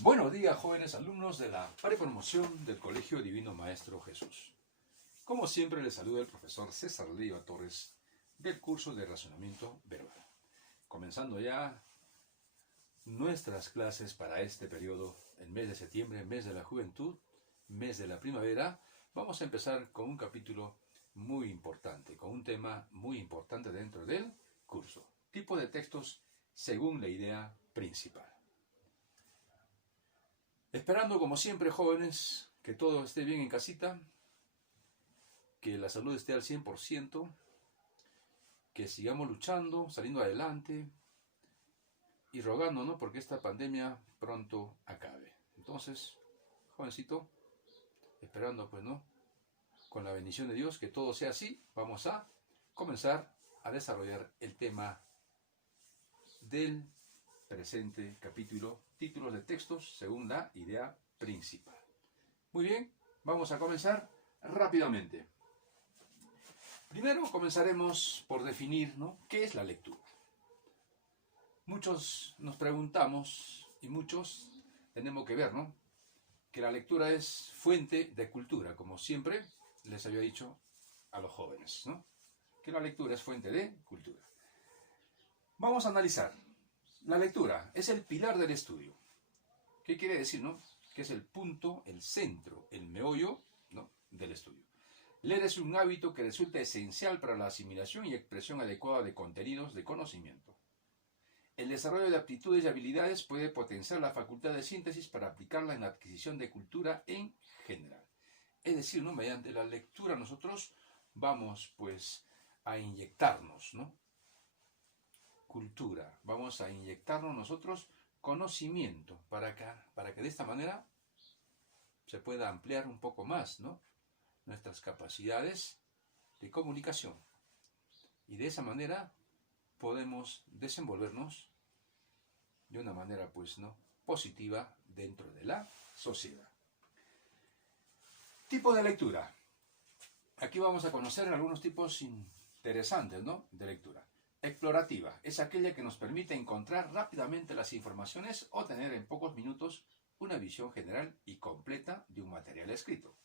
Buenos días, jóvenes alumnos de la prepromoción del Colegio Divino Maestro Jesús. Como siempre, les saluda el profesor César Leiva Torres del curso de Razonamiento Verbal. Comenzando ya nuestras clases para este periodo, el mes de septiembre, mes de la juventud, mes de la primavera, vamos a empezar con un capítulo muy importante, con un tema muy importante dentro del curso. Tipo de textos según la idea principal. Esperando, como siempre, jóvenes, que todo esté bien en casita, que la salud esté al 100%, que sigamos luchando, saliendo adelante y rogándonos porque esta pandemia pronto acabe. Entonces, jovencito, esperando pues, ¿no? Con la bendición de Dios, que todo sea así, vamos a comenzar a desarrollar el tema del presente capítulo, títulos de textos según la idea principal. Muy bien, vamos a comenzar rápidamente. Primero comenzaremos por definir, ¿no?, qué es la lectura. Muchos nos preguntamos y muchos tenemos que ver, ¿no?, que la lectura es fuente de cultura, como siempre les había dicho a los jóvenes, ¿no?, que la lectura es fuente de cultura. Vamos a analizar. La lectura es el pilar del estudio. ¿Qué quiere decir, no? Que es el punto, el centro, el meollo, ¿no?, del estudio. Leer es un hábito que resulta esencial para la asimilación y expresión adecuada de contenidos de conocimiento. El desarrollo de aptitudes y habilidades puede potenciar la facultad de síntesis para aplicarla en la adquisición de cultura en general. Es decir, ¿no?, mediante la lectura nosotros vamos pues a inyectarnos, ¿no?, cultura, vamos a inyectarnos nosotros conocimiento para que de esta manera se pueda ampliar un poco más, ¿no?, nuestras capacidades de comunicación y de esa manera podemos desenvolvernos de una manera pues, ¿no?, positiva dentro de la sociedad. Tipo de lectura. Aquí vamos a conocer algunos tipos interesantes, ¿no?, de lectura. Explorativa es aquella que nos permite encontrar rápidamente las informaciones o tener en pocos minutos una visión general y completa de un material escrito.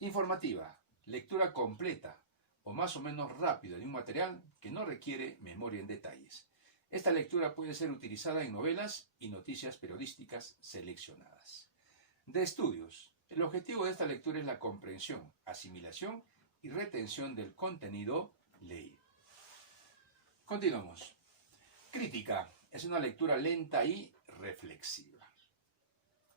Informativa, lectura completa o más o menos rápida de un material que no requiere memoria en detalles. Esta lectura puede ser utilizada en novelas y noticias periodísticas seleccionadas. De estudios. El objetivo de esta lectura es la comprensión, asimilación y retención del contenido leído. Continuamos. Crítica es una lectura lenta y reflexiva.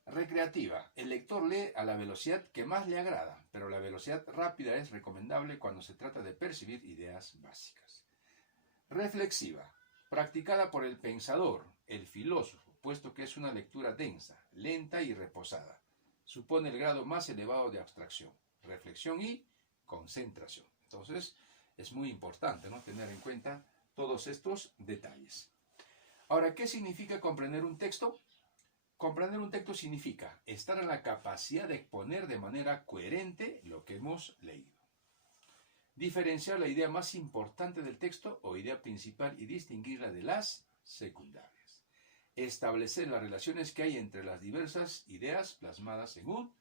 Recreativa. El lector lee a la velocidad que más le agrada, pero la velocidad rápida es recomendable cuando se trata de percibir ideas básicas. Reflexiva. Practicada por el pensador, el filósofo, puesto que es una lectura densa, lenta y reposada. Supone el grado más elevado de abstracción, reflexión y concentración. Entonces, es muy importante, ¿no?, tener en cuenta todos estos detalles. Ahora, ¿qué significa comprender un texto? Comprender un texto significa estar en la capacidad de exponer de manera coherente lo que hemos leído. Diferenciar la idea más importante del texto o idea principal y distinguirla de las secundarias. Establecer las relaciones que hay entre las diversas ideas plasmadas en un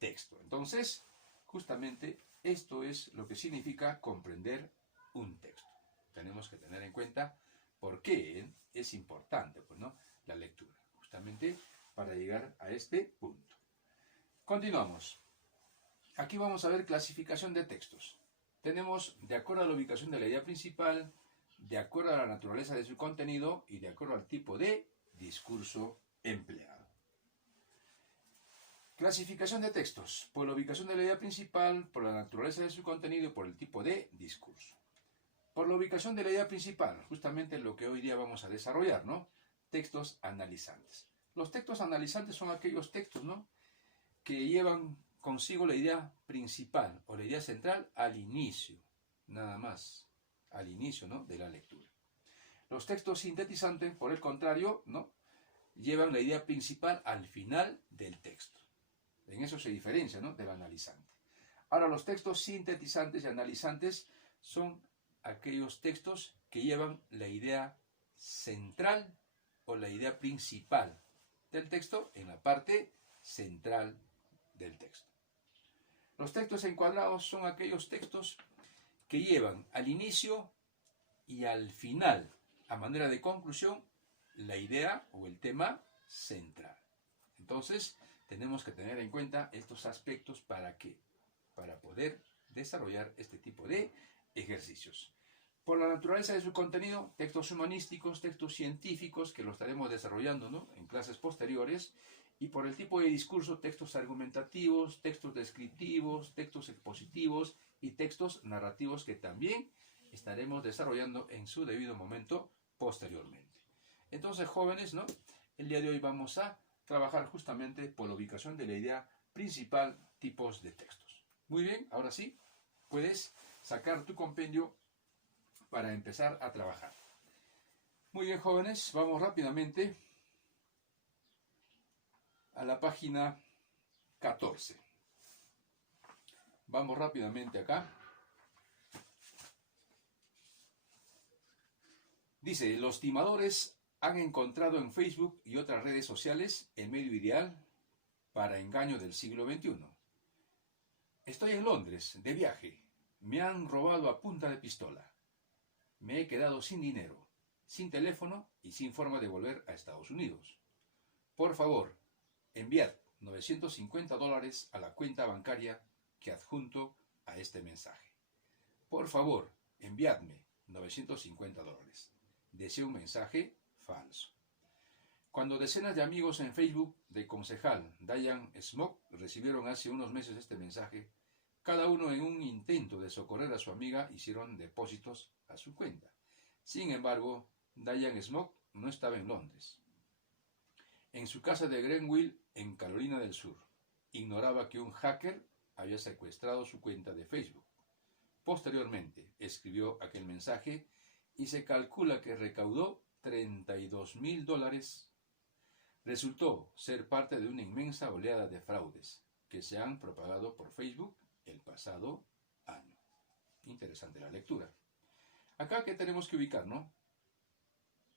texto. Entonces, justamente esto es lo que significa comprender un texto. Tenemos que tener en cuenta por qué es importante, pues, ¿no?, la lectura, justamente para llegar a este punto. Continuamos. Aquí vamos a ver clasificación de textos. Tenemos de acuerdo a la ubicación de la idea principal, de acuerdo a la naturaleza de su contenido y de acuerdo al tipo de discurso empleado. Clasificación de textos por la ubicación de la idea principal, por la naturaleza de su contenido y por el tipo de discurso. Por la ubicación de la idea principal, justamente lo que hoy día vamos a desarrollar, ¿no?, textos analizantes. Los textos analizantes son aquellos textos, ¿no?, que llevan consigo la idea principal o la idea central al inicio, nada más, al inicio, ¿no?, de la lectura. Los textos sintetizantes, por el contrario, ¿no?, llevan la idea principal al final del texto. En eso se diferencia, ¿no?, del analizante. Ahora, los textos sintetizantes y analizantes son aquellos textos que llevan la idea central o la idea principal del texto en la parte central del texto. Los textos encuadrados son aquellos textos que llevan al inicio y al final, a manera de conclusión, la idea o el tema central. Entonces, tenemos que tener en cuenta estos aspectos para poder desarrollar este tipo de ejercicios. Por la naturaleza de su contenido, textos humanísticos, textos científicos, que lo estaremos desarrollando, ¿no?, en clases posteriores, y por el tipo de discurso, textos argumentativos, textos descriptivos, textos expositivos y textos narrativos que también estaremos desarrollando en su debido momento posteriormente. Entonces, jóvenes, ¿no?, el día de hoy vamos a trabajar justamente por la ubicación de la idea principal, tipos de textos. Muy bien, ahora sí, puedes sacar tu compendio para empezar a trabajar. Muy bien, jóvenes, vamos rápidamente a la página 14. Vamos rápidamente acá. Dice, los timadores han encontrado en Facebook y otras redes sociales el medio ideal para engaño del siglo XXI. Estoy en Londres, de viaje. Me han robado a punta de pistola. Me he quedado sin dinero, sin teléfono y sin forma de volver a Estados Unidos. Por favor, enviad $950 a la cuenta bancaria que adjunto a este mensaje. Por favor, enviadme $950. Deseo un mensaje falso. Cuando decenas de amigos en Facebook de concejal Diane Smoke recibieron hace unos meses este mensaje, cada uno en un intento de socorrer a su amiga hicieron depósitos a su cuenta. Sin embargo, Diane Smoke no estaba en Londres. En su casa de Greenville, en Carolina del Sur, ignoraba que un hacker había secuestrado su cuenta de Facebook. Posteriormente, escribió aquel mensaje y se calcula que recaudó $32,000. Resultó ser parte de una inmensa oleada de fraudes que se han propagado por Facebook el pasado año. Interesante la lectura. Acá, ¿qué tenemos que ubicar, no?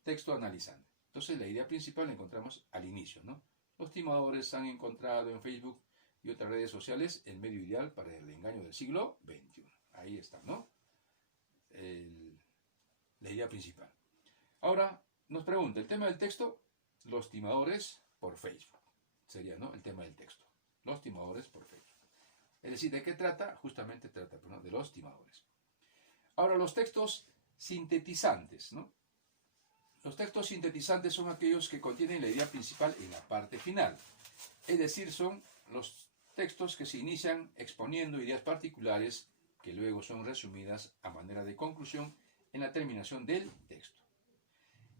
Texto analizante. Entonces, la idea principal la encontramos al inicio, ¿no? Los timadores han encontrado en Facebook y otras redes sociales el medio ideal para el engaño del siglo XXI. Ahí está, ¿no? La idea principal. Ahora, nos pregunta, el tema del texto, los timadores por Facebook. Sería, ¿no?, el tema del texto. Los timadores por Facebook. Es decir, ¿de qué trata? Justamente trata, ¿no?, de los timadores. Ahora, los textos sintetizantes, ¿no? Los textos sintetizantes son aquellos que contienen la idea principal en la parte final. Es decir, son los textos que se inician exponiendo ideas particulares que luego son resumidas a manera de conclusión en la terminación del texto.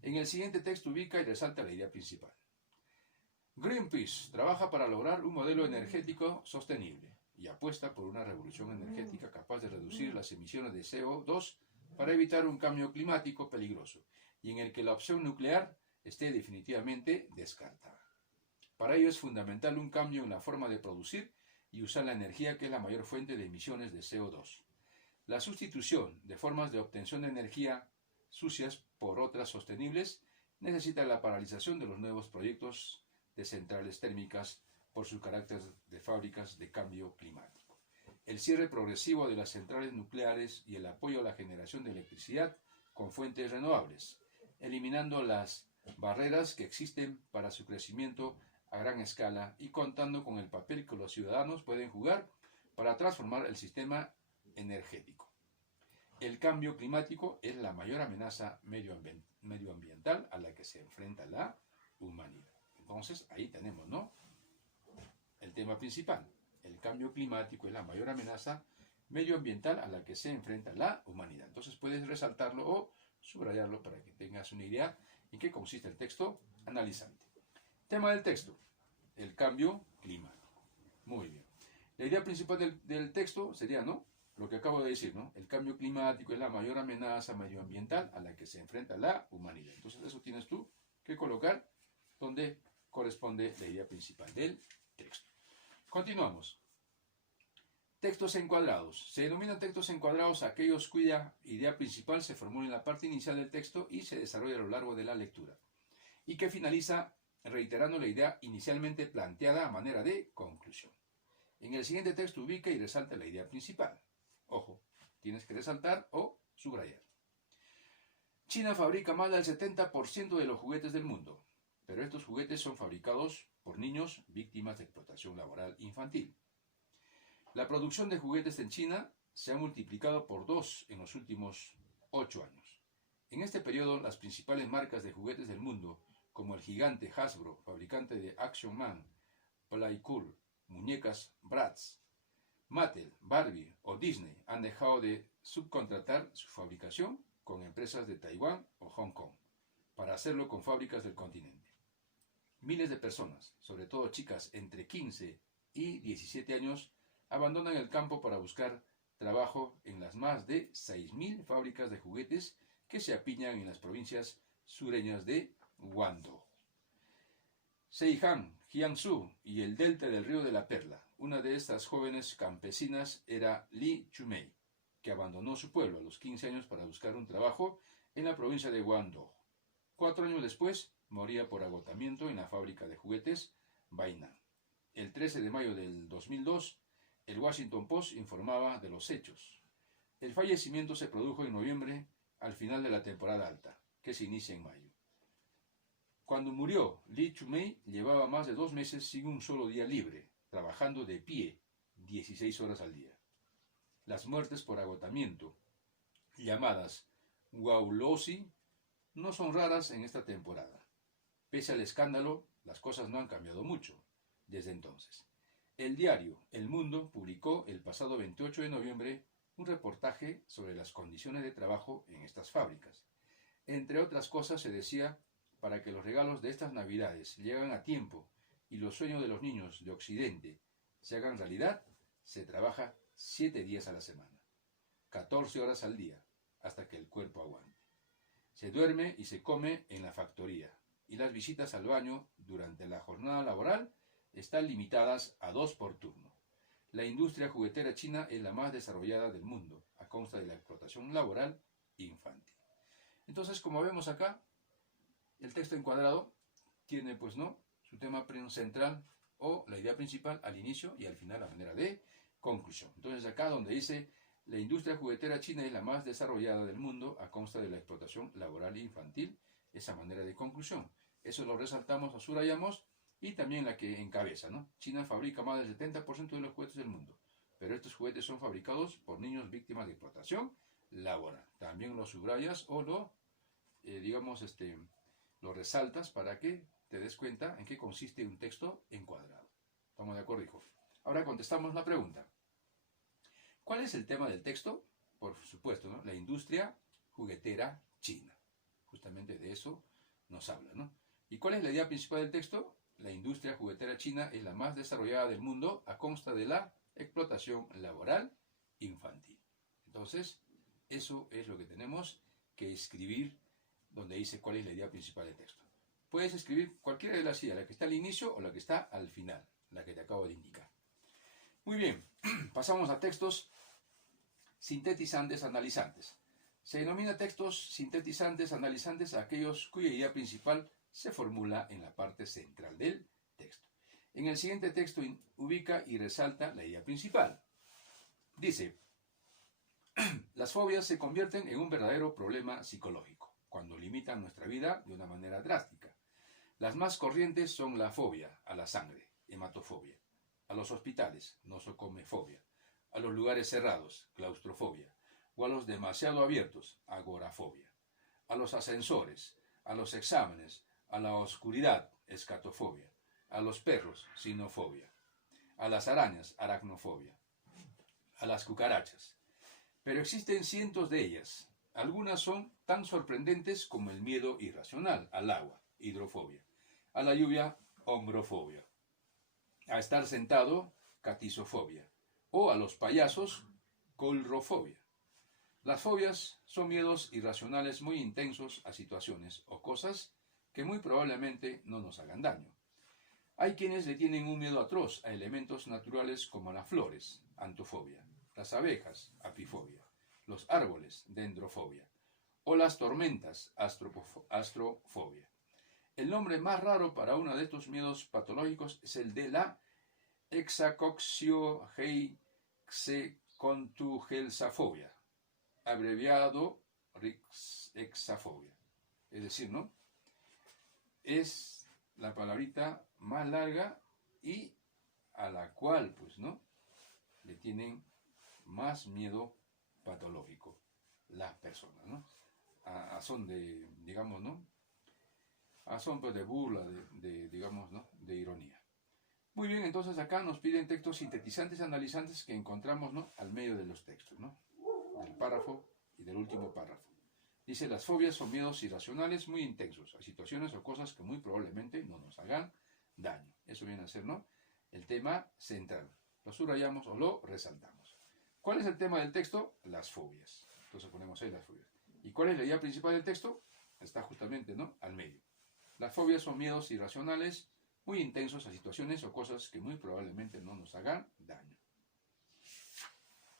En el siguiente texto ubica y resalta la idea principal. Greenpeace trabaja para lograr un modelo energético sostenible y apuesta por una revolución energética capaz de reducir las emisiones de CO2 para evitar un cambio climático peligroso y en el que la opción nuclear esté definitivamente descartada. Para ello es fundamental un cambio en la forma de producir y usar la energía, que es la mayor fuente de emisiones de CO2. La sustitución de formas de obtención de energía sucias por otras sostenibles necesita la paralización de los nuevos proyectos de centrales térmicas por su carácter de fábricas de cambio climático. El cierre progresivo de las centrales nucleares y el apoyo a la generación de electricidad con fuentes renovables, eliminando las barreras que existen para su crecimiento a gran escala y contando con el papel que los ciudadanos pueden jugar para transformar el sistema energético. El cambio climático es la mayor amenaza medioambiental a la que se enfrenta la humanidad. Entonces, ahí tenemos, ¿no?, el tema principal. El cambio climático es la mayor amenaza medioambiental a la que se enfrenta la humanidad. Entonces, puedes resaltarlo o subrayarlo para que tengas una idea en qué consiste el texto analizante. Tema del texto: el cambio climático. Muy bien. La idea principal del texto sería, ¿no?, lo que acabo de decir, ¿no? El cambio climático es la mayor amenaza medioambiental a la que se enfrenta la humanidad. Entonces, eso tienes tú que colocar donde corresponde la idea principal del texto. Continuamos. Textos encuadrados. Se denominan textos encuadrados a aquellos cuya idea principal se formula en la parte inicial del texto y se desarrolla a lo largo de la lectura, y que finaliza reiterando la idea inicialmente planteada a manera de conclusión. En el siguiente texto ubica y resalta la idea principal. Ojo, tienes que resaltar o subrayar. China fabrica más del 70% de los juguetes del mundo, pero estos juguetes son fabricados por niños víctimas de explotación laboral infantil. La producción de juguetes en China se ha multiplicado por 2 en los últimos 8 años. En este periodo, las principales marcas de juguetes del mundo, como el gigante Hasbro, fabricante de Action Man, Playcool, muñecas Bratz, Mattel, Barbie o Disney, han dejado de subcontratar su fabricación con empresas de Taiwán o Hong Kong, para hacerlo con fábricas del continente. Miles de personas, sobre todo chicas entre 15 y 17 años, abandonan el campo para buscar trabajo en las más de 6.000 fábricas de juguetes que se apiñan en las provincias sureñas de Guangdong, Zhejiang, Jiangsu y el delta del río de la Perla. Una de estas jóvenes campesinas era Li Chumei, que abandonó su pueblo a los 15 años para buscar un trabajo en la provincia de Guangdong. 4 años después, moría por agotamiento en la fábrica de juguetes Bainan. El 13 de mayo del 2002, el Washington Post informaba de los hechos. El fallecimiento se produjo en noviembre, al final de la temporada alta, que se inicia en mayo. Cuando murió, Li Chumei llevaba más de 2 meses sin un solo día libre, trabajando de pie 16 horas al día. Las muertes por agotamiento, llamadas Waulosi, no son raras en esta temporada. Pese al escándalo, las cosas no han cambiado mucho desde entonces. El diario El Mundo publicó el pasado 28 de noviembre un reportaje sobre las condiciones de trabajo en estas fábricas. Entre otras cosas se decía, para que los regalos de estas navidades lleguen a tiempo y los sueños de los niños de Occidente se hagan realidad, se trabaja 7 días a la semana, 14 horas al día, hasta que el cuerpo aguante. Se duerme y se come en la factoría, y las visitas al baño durante la jornada laboral están limitadas a 2 por turno. La industria juguetera china es la más desarrollada del mundo, a causa de la explotación laboral infantil. Entonces, como vemos acá, el texto encuadrado tiene, su tema central o la idea principal al inicio y al final a manera de conclusión. Entonces, acá donde dice, la industria juguetera china es la más desarrollada del mundo, a causa de la explotación laboral infantil, esa manera de conclusión. Eso lo resaltamos o subrayamos. Y también la que encabeza, ¿no? China fabrica más del 70% de los juguetes del mundo, pero estos juguetes son fabricados por niños víctimas de explotación laboral. También lo subrayas o lo resaltas para que te des cuenta en qué consiste un texto encuadrado. ¿Estamos de acuerdo, hijo? Ahora contestamos la pregunta. ¿Cuál es el tema del texto? Por supuesto, ¿no? La industria juguetera china. Justamente de eso nos habla, ¿no? ¿Y cuál es la idea principal del texto? La industria juguetera china es la más desarrollada del mundo a consta de la explotación laboral infantil. Entonces, eso es lo que tenemos que escribir donde dice cuál es la idea principal del texto. Puedes escribir cualquiera de las ideas, la que está al inicio o la que está al final, la que te acabo de indicar. Muy bien, pasamos a textos sintetizantes analizantes. Se denomina textos sintetizantes analizantes a aquellos cuya idea principal se formula en la parte central del texto. En el siguiente texto ubica y resalta la idea principal. Dice, las fobias se convierten en un verdadero problema psicológico cuando limitan nuestra vida de una manera drástica. Las más corrientes son la fobia a la sangre, hematofobia, a los hospitales, nosocomefobia, a los lugares cerrados, claustrofobia, o a los demasiado abiertos, agorafobia, a los ascensores, a los exámenes, a la oscuridad, escatofobia, a los perros, sinofobia, a las arañas, aracnofobia, a las cucarachas. Pero existen cientos de ellas. Algunas son tan sorprendentes como el miedo irracional al agua, hidrofobia, a la lluvia, ombrofobia, a estar sentado, catisofobia, o a los payasos, colrofobia. Las fobias son miedos irracionales muy intensos a situaciones o cosas que muy probablemente no nos hagan daño. Hay quienes le tienen un miedo atroz a elementos naturales como las flores, antofobia, las abejas, apifobia, los árboles, dendrofobia, o las tormentas, astrofobia. El nombre más raro para uno de estos miedos patológicos es el de la hexacoxiohexacontugelsafobia, abreviado hexafobia. Es decir, ¿no? Es la palabrita más larga y a la cual, pues, ¿no?, le tienen más miedo patológico las personas, ¿no? A son de, digamos, ¿no?, a son pues de burla, digamos, ¿no?, de ironía. Muy bien, entonces acá nos piden textos sintetizantes, analizantes que encontramos, ¿no?, al medio de los textos, ¿no?, del párrafo y del último párrafo. Dice, las fobias son miedos irracionales muy intensos a situaciones o cosas que muy probablemente no nos hagan daño. Eso viene a ser, ¿no?, el tema central. Lo subrayamos o lo resaltamos. ¿Cuál es el tema del texto? Las fobias. Entonces ponemos ahí las fobias. ¿Y cuál es la idea principal del texto? Está justamente, ¿no?, al medio. Las fobias son miedos irracionales muy intensos a situaciones o cosas que muy probablemente no nos hagan daño.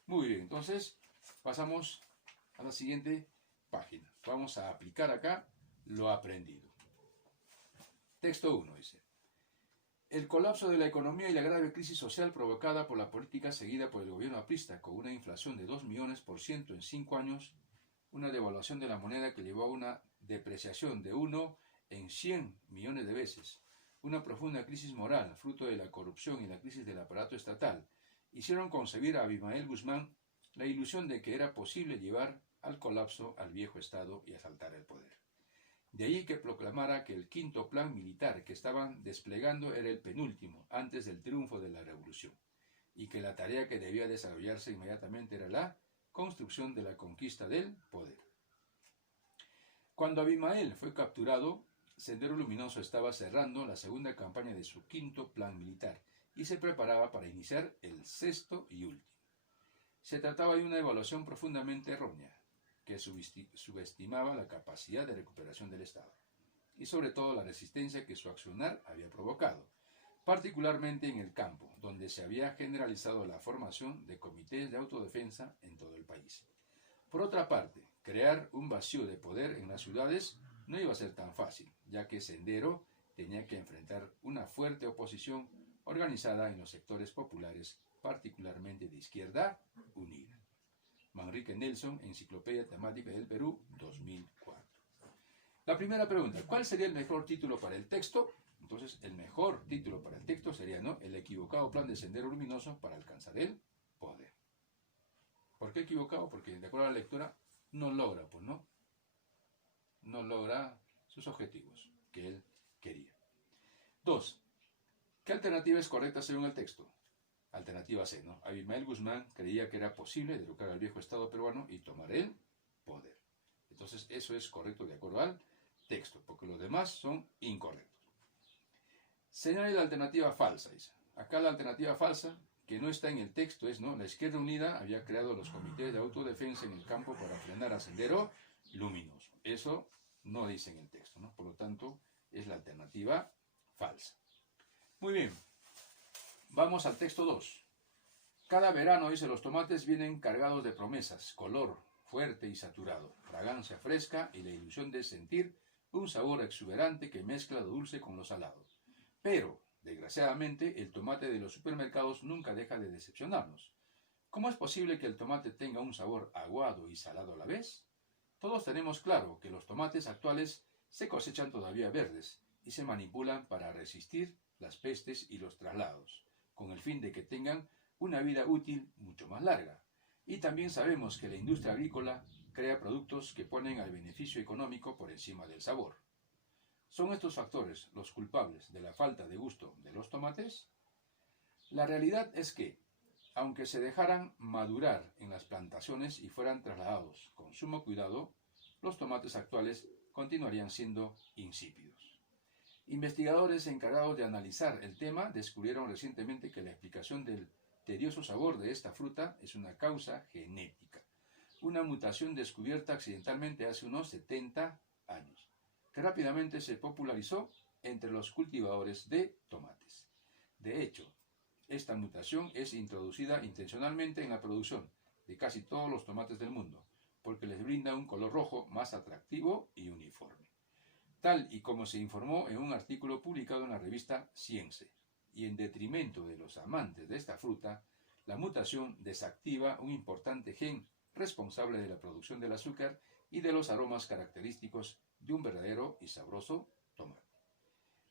Muy bien, entonces pasamos a la siguiente página. Vamos a aplicar acá lo aprendido. Texto 1 dice: el colapso de la economía y la grave crisis social provocada por la política seguida por el gobierno aprista, con una inflación de 2 millones% en 5 años, una devaluación de la moneda que llevó a una depreciación de 1 en 100 millones de veces, una profunda crisis moral, fruto de la corrupción y la crisis del aparato estatal, hicieron concebir a Abimael Guzmán la ilusión de que era posible llevar al colapso al viejo Estado y asaltar el poder. De ahí que proclamara que el quinto plan militar que estaban desplegando era el penúltimo, antes del triunfo de la revolución, y que la tarea que debía desarrollarse inmediatamente era la construcción de la conquista del poder. Cuando Abimael fue capturado, Sendero Luminoso estaba cerrando la segunda campaña de su quinto plan militar y se preparaba para iniciar el sexto y último. Se trataba de una evaluación profundamente errónea, que subestimaba la capacidad de recuperación del Estado y sobre todo la resistencia que su accionar había provocado, particularmente en el campo, donde se había generalizado la formación de comités de autodefensa en todo el país. Por otra parte, crear un vacío de poder en las ciudades no iba a ser tan fácil, ya que Sendero tenía que enfrentar una fuerte oposición organizada en los sectores populares, particularmente de Izquierda Unida. Manrique Nelson, Enciclopedia Temática del Perú, 2004. La primera pregunta: ¿cuál sería el mejor título para el texto? Entonces, el mejor título para el texto sería, ¿no?, el equivocado plan de Sendero Luminoso para alcanzar el poder. ¿Por qué equivocado? Porque de acuerdo a la lectura no logra, pues, ¿no?, no logra sus objetivos que él quería. 2. ¿Qué alternativa es correcta según el texto? Alternativa C, ¿no? Abimael Guzmán creía que era posible derrocar al viejo Estado peruano y tomar el poder. Entonces, eso es correcto de acuerdo al texto, porque los demás son incorrectos. Señale la alternativa falsa, dice. Acá la alternativa falsa, que no está en el texto, es, ¿no?, la Izquierda Unida había creado los comités de autodefensa en el campo para frenar a Sendero Luminoso. Eso no dice en el texto, ¿no? Por lo tanto, es la alternativa falsa. Muy bien. Vamos al texto 2. Cada verano, dice, los tomates vienen cargados de promesas, color fuerte y saturado, fragancia fresca y la ilusión de sentir un sabor exuberante que mezcla lo dulce con lo salado. Pero, desgraciadamente, el tomate de los supermercados nunca deja de decepcionarnos. ¿Cómo es posible que el tomate tenga un sabor aguado y salado a la vez? Todos tenemos claro que los tomates actuales se cosechan todavía verdes y se manipulan para resistir las pestes y los traslados, con el fin de que tengan una vida útil mucho más larga. Y también sabemos que la industria agrícola crea productos que ponen al beneficio económico por encima del sabor. ¿Son estos factores los culpables de la falta de gusto de los tomates? La realidad es que, aunque se dejaran madurar en las plantaciones y fueran trasladados con sumo cuidado, los tomates actuales continuarían siendo insípidos. Investigadores encargados de analizar el tema descubrieron recientemente que la explicación del tedioso sabor de esta fruta es una causa genética, una mutación descubierta accidentalmente hace unos 70 años, que rápidamente se popularizó entre los cultivadores de tomates. De hecho, esta mutación es introducida intencionalmente en la producción de casi todos los tomates del mundo, porque les brinda un color rojo más atractivo y uniforme. tal y como se informó en un artículo publicado en la revista Science, y en detrimento de los amantes de esta fruta, la mutación desactiva un importante gen responsable de la producción del azúcar y de los aromas característicos de un verdadero y sabroso tomate.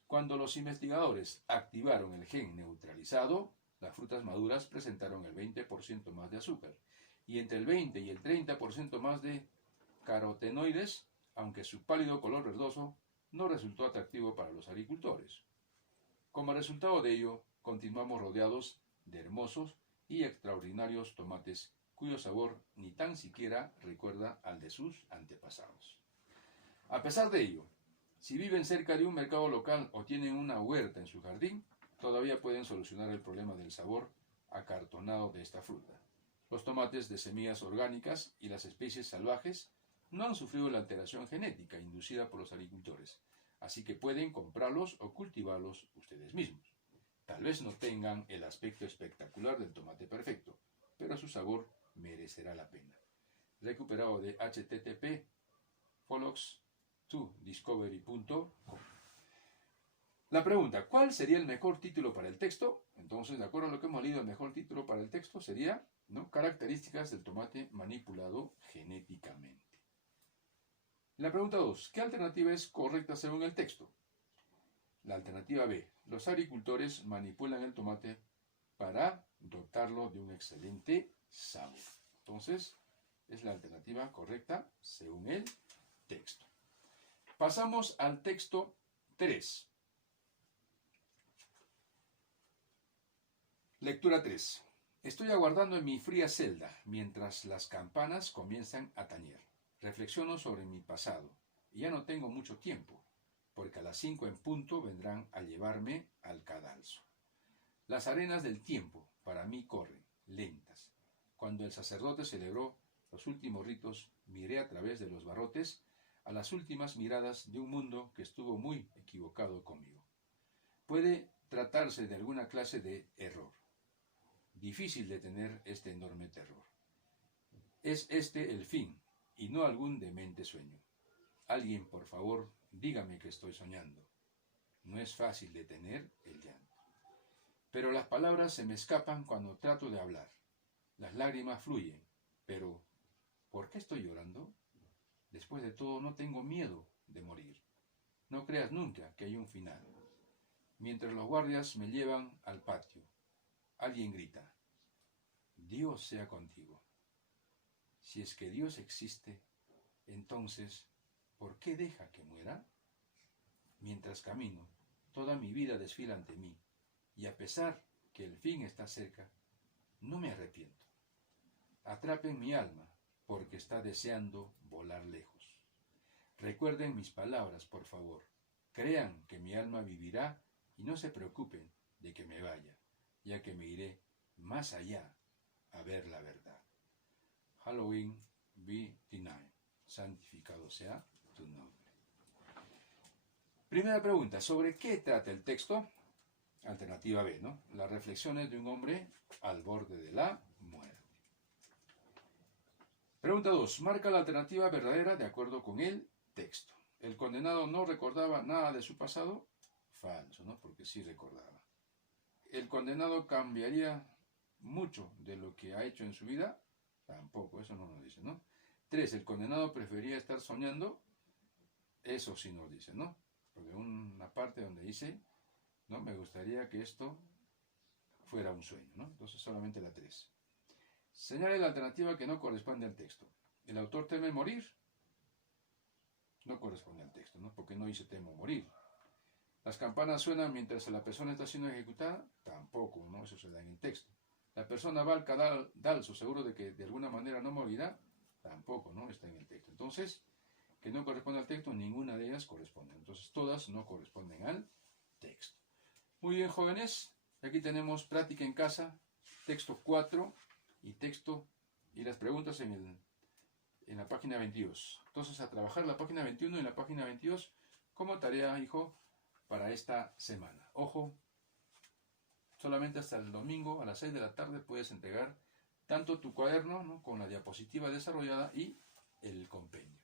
Cuando los investigadores activaron el gen neutralizado, las frutas maduras presentaron el 20% más de azúcar y entre el 20 y el 30% más de carotenoides, aunque su pálido color verdoso no resultó atractivo para los agricultores. Como resultado de ello, continuamos rodeados de hermosos y extraordinarios tomates cuyo sabor ni tan siquiera recuerda al de sus antepasados. A pesar de ello, si viven cerca de un mercado local o tienen una huerta en su jardín, todavía pueden solucionar el problema del sabor acartonado de esta fruta. Los tomates de semillas orgánicas y las especies salvajes no han sufrido la alteración genética inducida por los agricultores, así que pueden comprarlos o cultivarlos ustedes mismos. Tal vez no tengan el aspecto espectacular del tomate perfecto, pero su sabor merecerá la pena. Recuperado de http://follows2discovery.com. La pregunta, ¿cuál sería el mejor título para el texto? Entonces, de acuerdo a lo que hemos leído, el mejor título para el texto sería, ¿no?, características del tomate manipulado genéticamente. La pregunta 2, ¿qué alternativa es correcta según el texto? La alternativa B, los agricultores manipulan el tomate para dotarlo de un excelente sabor. Entonces, es la alternativa correcta según el texto. Pasamos al texto 3. Lectura 3. Estoy aguardando en mi fría celda mientras las campanas comienzan a tañer. Reflexiono sobre mi pasado y ya no tengo mucho tiempo, porque a las 5 en punto vendrán a llevarme al cadalso. Las arenas del tiempo para mí corren, lentas. Cuando el sacerdote celebró los últimos ritos, miré a través de los barrotes a las últimas miradas de un mundo que estuvo muy equivocado conmigo. Puede tratarse de alguna clase de error. Difícil detener este enorme terror. Es este el fin, y no algún demente sueño. Alguien, por favor, dígame que estoy soñando. No es fácil detener el llanto. Pero las palabras se me escapan cuando trato de hablar. Las lágrimas fluyen, pero ¿por qué estoy llorando? Después de todo, no tengo miedo de morir. No creas nunca que hay un final. Mientras los guardias me llevan al patio, alguien grita: Dios sea contigo. Si es que Dios existe, entonces, ¿por qué deja que muera? Mientras camino, toda mi vida desfila ante mí, y a pesar que el fin está cerca, no me arrepiento. Atrapen mi alma, porque está deseando volar lejos. Recuerden mis palabras, por favor. Crean que mi alma vivirá y no se preocupen de que me vaya, ya que me iré más allá a ver la verdad. Halloween B-T9. Santificado sea tu nombre. Primera pregunta, ¿sobre qué trata el texto? Alternativa B, ¿no? Las reflexiones de un hombre al borde de la muerte. Pregunta 2. Marca la alternativa verdadera de acuerdo con el texto. ¿El condenado no recordaba nada de su pasado? Falso, ¿no? Porque sí recordaba. ¿El condenado cambiaría mucho de lo que ha hecho en su vida? Tampoco, eso no nos dice, ¿no? 3. ¿El condenado prefería estar soñando? Eso sí nos dice, ¿no? Porque una parte donde dice, ¿no?, me gustaría que esto fuera un sueño, ¿no? Entonces solamente la 3. Señale la alternativa que no corresponde al texto. ¿El autor teme morir? No corresponde al texto, ¿no? Porque no dice temo morir. ¿Las campanas suenan mientras la persona está siendo ejecutada? Tampoco, ¿no? Eso se da en el texto. ¿La persona va al cadalso seguro de que de alguna manera no morirá? Tampoco, ¿no? Está en el texto. Entonces, que no corresponde al texto, ninguna de ellas corresponde. Entonces, todas no corresponden al texto. Muy bien, jóvenes. Aquí tenemos práctica en casa, texto 4 y las preguntas en la página 22. Entonces, a trabajar la página 21 y la página 22 como tarea, hijo, para esta semana. Ojo, solamente hasta el domingo a las 6 de la tarde puedes entregar tanto tu cuaderno, ¿no?, con la diapositiva desarrollada y el compendio.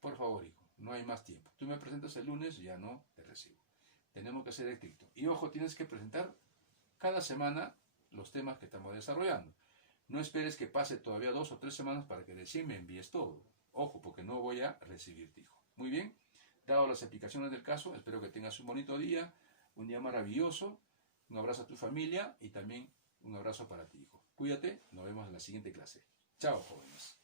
Por favor, hijo. No hay más tiempo. Tú me presentas el lunes, ya no te recibo. Tenemos que ser estrictos. Y ojo, tienes que presentar cada semana los temas que estamos desarrollando. No esperes que pase todavía 2 o 3 semanas para que recién me envíes todo. Ojo, porque no voy a recibirte, hijo. Muy bien. Dado las explicaciones del caso, espero que tengas un bonito día, un día maravilloso. Un abrazo a tu familia y también un abrazo para ti, hijo. Cuídate, nos vemos en la siguiente clase. Chao, jóvenes.